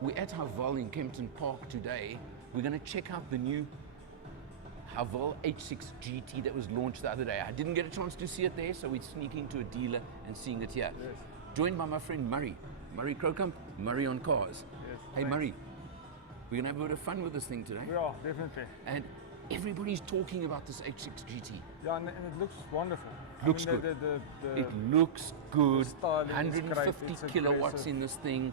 we're at Haval in Kempton Park today. We're going to check out the new Haval H6 GT that was launched the other day. I didn't get a chance to see it there, so we're sneaking to a dealer and seeing it here. Yes. Joined by my friend Murray Kroukamp, Murray on Cars. Yes, hey thanks. Murray, we're going to have a bit of fun with this thing today. We are, definitely. And everybody's talking about this H6 GT. Yeah, and it looks wonderful. Looks good. It looks good. the styling is great. 150 It's kilowatts aggressive. in this thing.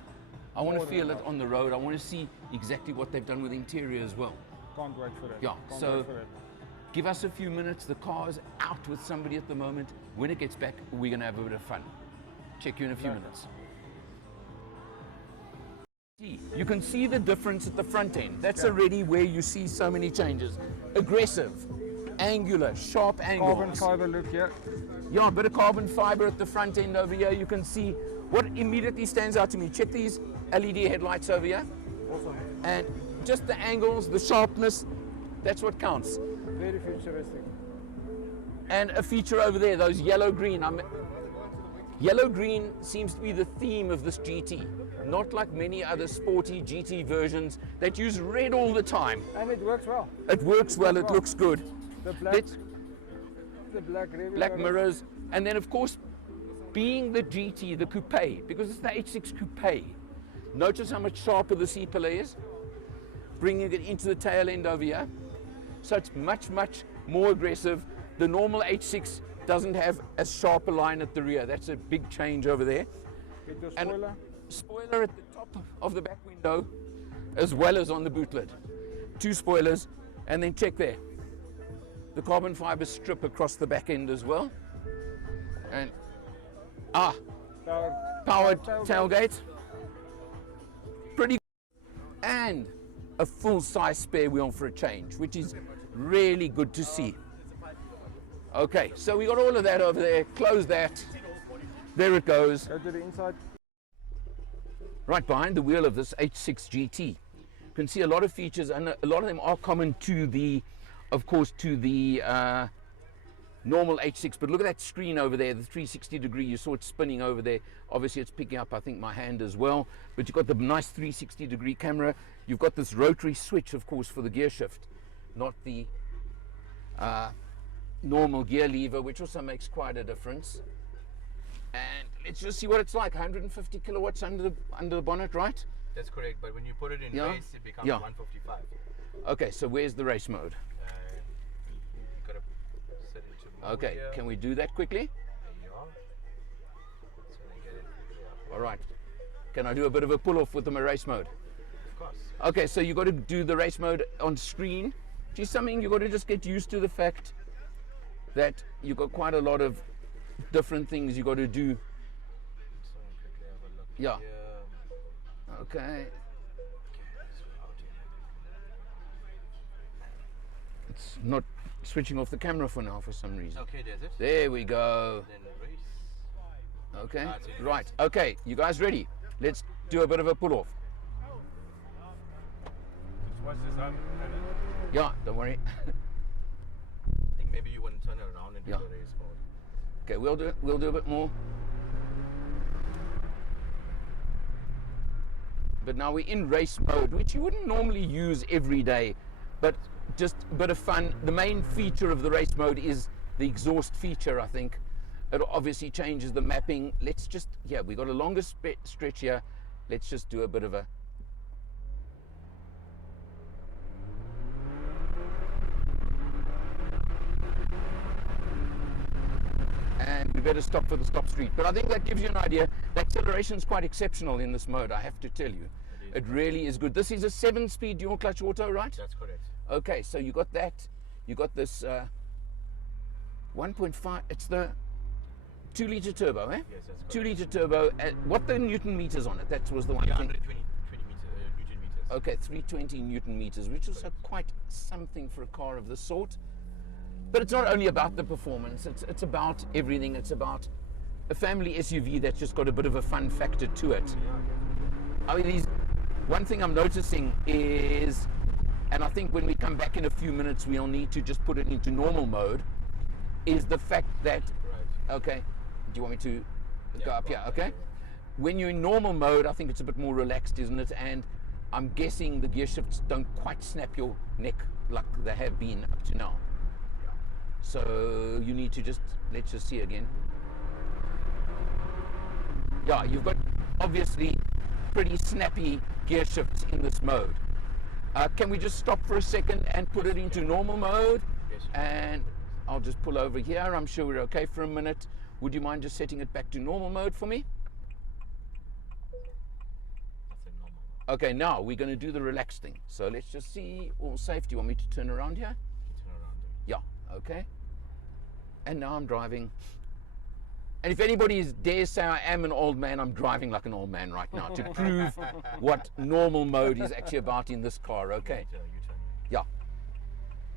I want to More feel than it enough. on the road. I want to see exactly what they've done with interior as well. Can't wait for it. Yeah, Can't so wait for it. give us a few minutes. The car's out with somebody at the moment. When it gets back, we're going to have a bit of fun. Check you in a few Lovely. minutes. You can see the difference at the front end. That's already where you see so many changes. Aggressive, angular, sharp angles. Carbon fiber look here. Yeah, a bit of carbon fiber at the front end over here. You can see what immediately stands out to me. Check these LED headlights over here. Awesome. And just the angles, the sharpness, that's what counts. Very futuristic. And a feature over there, those yellow-green. Yellow-green seems to be the theme of this GT. Not like many other sporty GT versions that use red all the time. And it works well. It works well, it looks good. The black, Let's- the black regular. Black mirrors, and then of course, being the GT, the coupe, because it's the H6 coupe. Notice how much sharper the C-pillar is, bringing it into the tail end over here. So it's much, much more aggressive. The normal H6 doesn't have as sharp a line at the rear. That's a big change over there. With your And spoiler. spoiler at the top of the back window, as well as on the boot lid. Two spoilers, and then check there. The carbon fiber strip across the back end as well. And powered tailgate. Pretty good. And a full-size spare wheel for a change, which is really good to see. Okay, so we got all of that over there. Close that. There it goes. Go to the inside. Right behind the wheel of this H6 GT. You can see a lot of features, and a lot of them are common to the, of course, to the normal H6. But look at that screen over there, the 360 degree. You saw it spinning over there. Obviously, it's picking up, I think, my hand as well. But you've got the nice 360 degree camera. You've got this rotary switch, of course, for the gear shift, not the normal gear lever, which also makes quite a difference. And let's just see what it's like. 150 kilowatts under the bonnet, right? That's correct, but when you put it in Yeah. race, it becomes Yeah. 155. Okay, so where's the race mode? You gotta set it to mode Okay, here. can we do that quickly? There you are. That's when I get it. Yeah. All right. Can I do a bit of a pull-off with the race mode? Of course. Okay, so you got to do the race mode on screen. Geez, something you got to just get used to the fact that you got quite a lot of different things you got to do. So quickly have a look Yeah. here. Okay. So out here. It's not switching off the camera for now for some reason. Okay, there's it. There we go. Then race. Okay. That's it. Right. Okay. You guys ready? Let's do a bit of a pull-off. Just watch this on. Yeah. Don't worry. I think maybe you want to turn it around and do Yeah. the race mode. Okay. We'll do a bit more. But now we're in race mode, which you wouldn't normally use every day, but just a bit of fun. The main feature of the race mode is the exhaust feature, I think. It obviously changes the mapping. Let's just, yeah, we got a longer stretch here. Let's just do a bit of a. And we better stop for the stop street. But I think that gives you an idea. The acceleration is quite exceptional in this mode, I have to tell you. It really is good. This is a 7-speed dual clutch auto, right? That's correct. Okay, so you got that. You got this 1.5. It's the 2-liter turbo, eh? Yes, that's correct. 2-liter turbo. What the Newton meters on it? That was the one Yeah, thing. 120 Newton meters. Okay, 320 Newton meters, which is quite something for a car of this sort. But it's not only about the performance. It's about everything. It's about a family SUV that's just got a bit of a fun factor to it. I mean, one thing I'm noticing is, and I think when we come back in a few minutes, we'll need to just put it into normal mode, is the fact that, Right. okay, do you want me to go up here? Okay. when you're in normal mode, I think it's a bit more relaxed, isn't it? And I'm guessing the gear shifts don't quite snap your neck like they have been up to now. So you need to just, let's just see again. Yeah, you've got obviously pretty snappy gear shifts in this mode. Can we just stop for a second and put it into normal mode? Yes. And I'll just pull over here. I'm sure we're okay for a minute. Would you mind just setting it back to normal mode for me? That's a normal. Okay, now we're going to do the relaxed thing. So let's just see, all safe. Do you want me to turn around here? Turn around there. Yeah, okay. And now I'm driving. And if anybody dares say I am an old man, I'm driving like an old man right now to prove what normal mode is actually about in this car, okay? You turn. Yeah.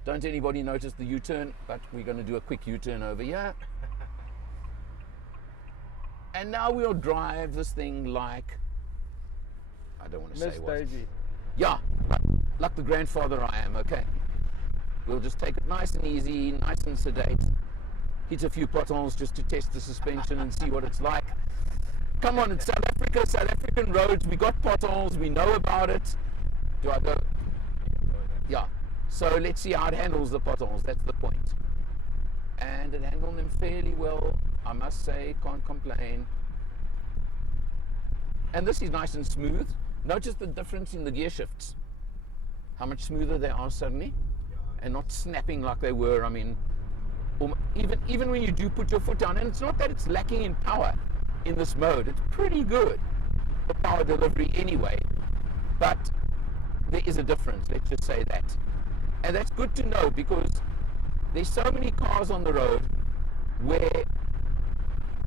Don't anybody notice the U-turn, but we're going to do a quick U-turn over here. And now we'll drive this thing like, I don't want to Miss say what. Daisy. Yeah, like the grandfather I am, okay? We'll just take it nice and easy, nice and sedate. Hit a few potholes just to test the suspension and see what it's like. Come on, it's South Africa, South African roads. We got potholes, we know about it. Do I go? Yeah. So let's see how it handles the potholes, that's the point. And it handled them fairly well, I must say, can't complain. And this is nice and smooth. Notice the difference in the gear shifts. How much smoother they are suddenly, and not snapping like they were. I mean, even when you do put your foot down, and it's not that it's lacking in power in this mode, it's pretty good for power delivery anyway, but there is a difference, let's just say that. And that's good to know, because there's so many cars on the road where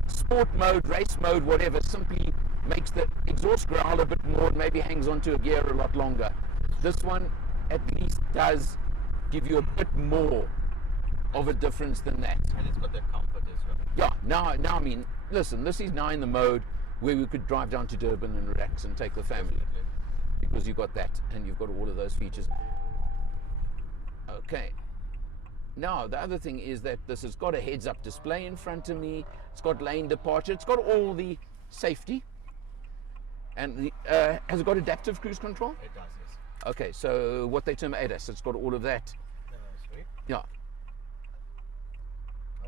sport mode, race mode, whatever, simply makes the exhaust growl a bit more and maybe hangs onto a gear a lot longer. This one at least does give you a bit more of a difference than that. And it's got that comfort as well. Yeah, now I mean, listen, this is now in the mode where we could drive down to Durban and relax and take the family, because you've got that and you've got all of those features. Okay. Now, the other thing is that this has got a heads-up display in front of me. It's got lane departure. It's got all the safety. And has it got adaptive cruise control? It does, yes. Okay, so what they term ADAS, it's got all of that. Sorry? Yeah.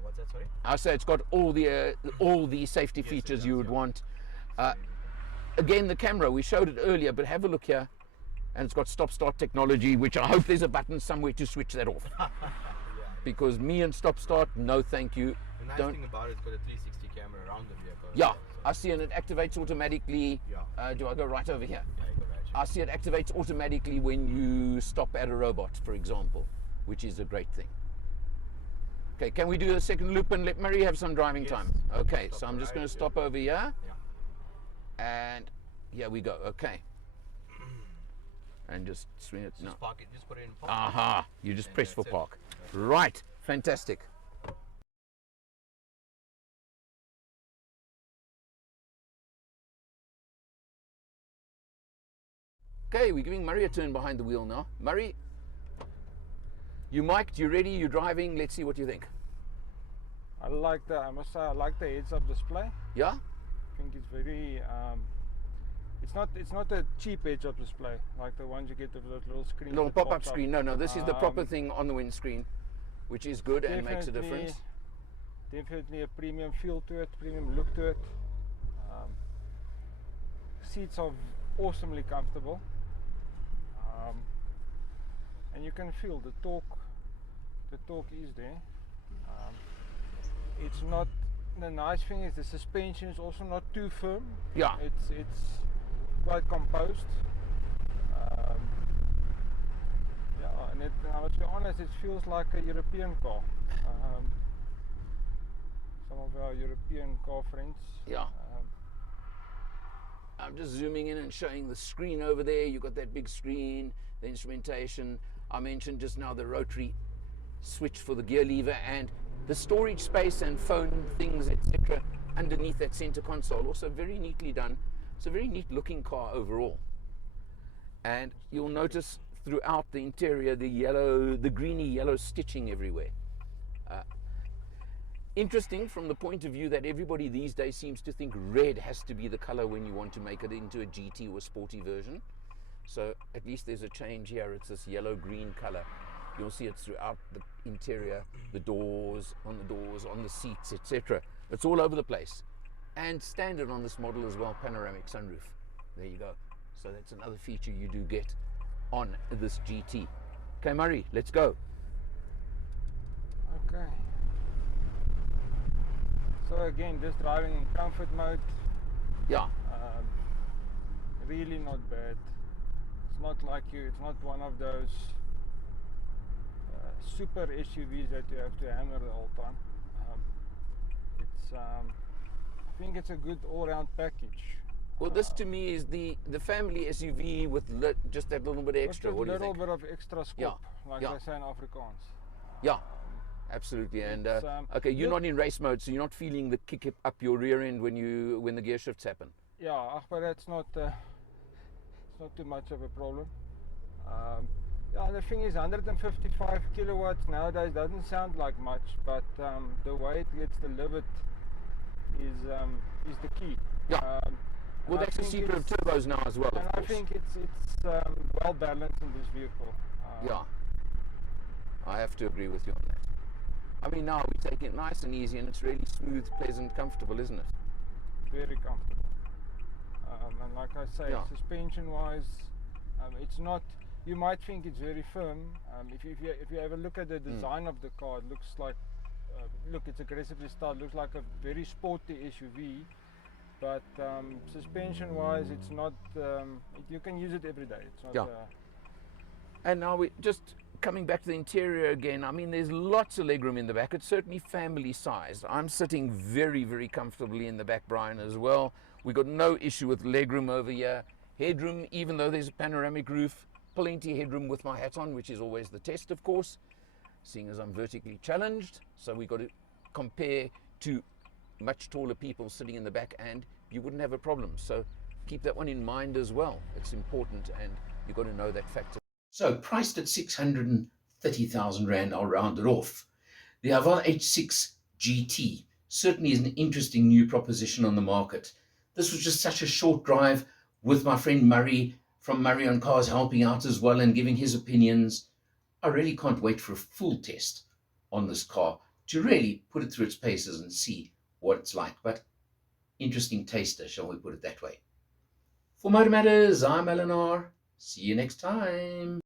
What's that, sorry? I say it's got all the safety Yes, it features does, you would yeah. want. Again, the camera, we showed it earlier, but have a look here. And it's got stop-start technology, which I hope there's a button somewhere to switch that off. Because me and stop-start, no thank you. The nice Don't. thing about it, it's got a 360 camera around the vehicle. Yeah, So, I see, and it activates automatically. Yeah. Do I go right over here? yeah, you go right. I see it activates automatically when you stop at a robot, for example, which is a great thing. Okay, can we do a second loop and let Murray have some driving Yes. time? Okay, Stop so I'm just right going to here. stop over here, Yeah. and here we go. Okay, and just swing it. No. Just park it, just put it in park. Aha! You just And press for that's it. park. Right, fantastic. Okay, we're giving Murray a turn behind the wheel now. Murray, you mic'd, you ready, you driving, let's see what you think. I must say, I like the heads-up display. Yeah? I think it's very, it's not a cheap heads-up display like the ones you get with those little screens. Little that pop-up pops up. screen. No, this is the proper Um, thing on the windscreen, which is good and makes a difference. Definitely a premium feel to it, premium look to it. Seats are awesomely comfortable, and you can feel the torque. The torque is there. It's not. The nice thing is the suspension is also not too firm. Yeah. It's quite composed. Yeah, and I must be honest, it feels like a European car. Some of our European car friends. Yeah. I'm just zooming in and showing the screen over there. You've got that big screen, the instrumentation. I mentioned just now the rotary switch for the gear lever, and the storage space and phone things, etc. underneath that center console. Also very neatly done. It's a very neat looking car overall. And you'll notice throughout the interior the greeny yellow stitching everywhere. Interesting from the point of view that everybody these days seems to think red has to be the color when you want to make it into a GT or sporty version. So at least there's a change here. It's this yellow-green color. You'll see it throughout the interior, the doors, on the seats, etc. It's all over the place. And standard on this model as well, panoramic sunroof. There you go. So that's another feature you do get on this GT. Okay, Murray, let's go. Okay. So again, just driving in comfort mode. Yeah. Really not bad. It's not like it's not one of those super SUVs that you have to hammer the whole time. I think it's a good all-round package. Well, this to me is the family SUV with just that little bit extra. With What a do you little think? bit of extra scope, like they say in Afrikaans. Yeah, absolutely. And It's, okay, you're not in race mode, so you're not feeling the kick up your rear end when the gear shifts happen. Yeah, but that's not it's not too much of a problem. Yeah, the thing is, 155 kilowatts nowadays doesn't sound like much, but the way it gets delivered is the key. Yeah. Well, that's the secret of turbos now as well. And of I course. think it's well balanced in this vehicle. Yeah, I have to agree with you on that. I mean, now we take it nice and easy, and it's really smooth, pleasant, comfortable, isn't it? Very comfortable. And like I say, Yeah. suspension-wise, it's not. You might think it's very firm. If you have a look at the design of the car, it looks like look, it's aggressively styled. Looks like a very sporty SUV. But suspension-wise, it's not. You can use it every day. It's not. Yeah. And now we just coming back to the interior again. I mean, there's lots of legroom in the back. It's certainly family sized. I'm sitting very, very comfortably in the back, Brian, as well. We got no issue with legroom over here. Headroom, even though there's a panoramic roof, plenty headroom with my hat on, which is always the test, of course, seeing as I'm vertically challenged. So we got to compare to much taller people sitting in the back, and you wouldn't have a problem. So keep that one in mind as well. It's important, and you've got to know that factor. So priced at 630,000 Rand, I'll round it off. The Haval H6 GT certainly is an interesting new proposition on the market. This was just such a short drive with my friend Murray from Murray on Cars helping out as well and giving his opinions. I really can't wait for a full test on this car to really put it through its paces and see what it's like. But interesting taster, shall we put it that way. For Motor Matters, I'm Eleanor. See you next time.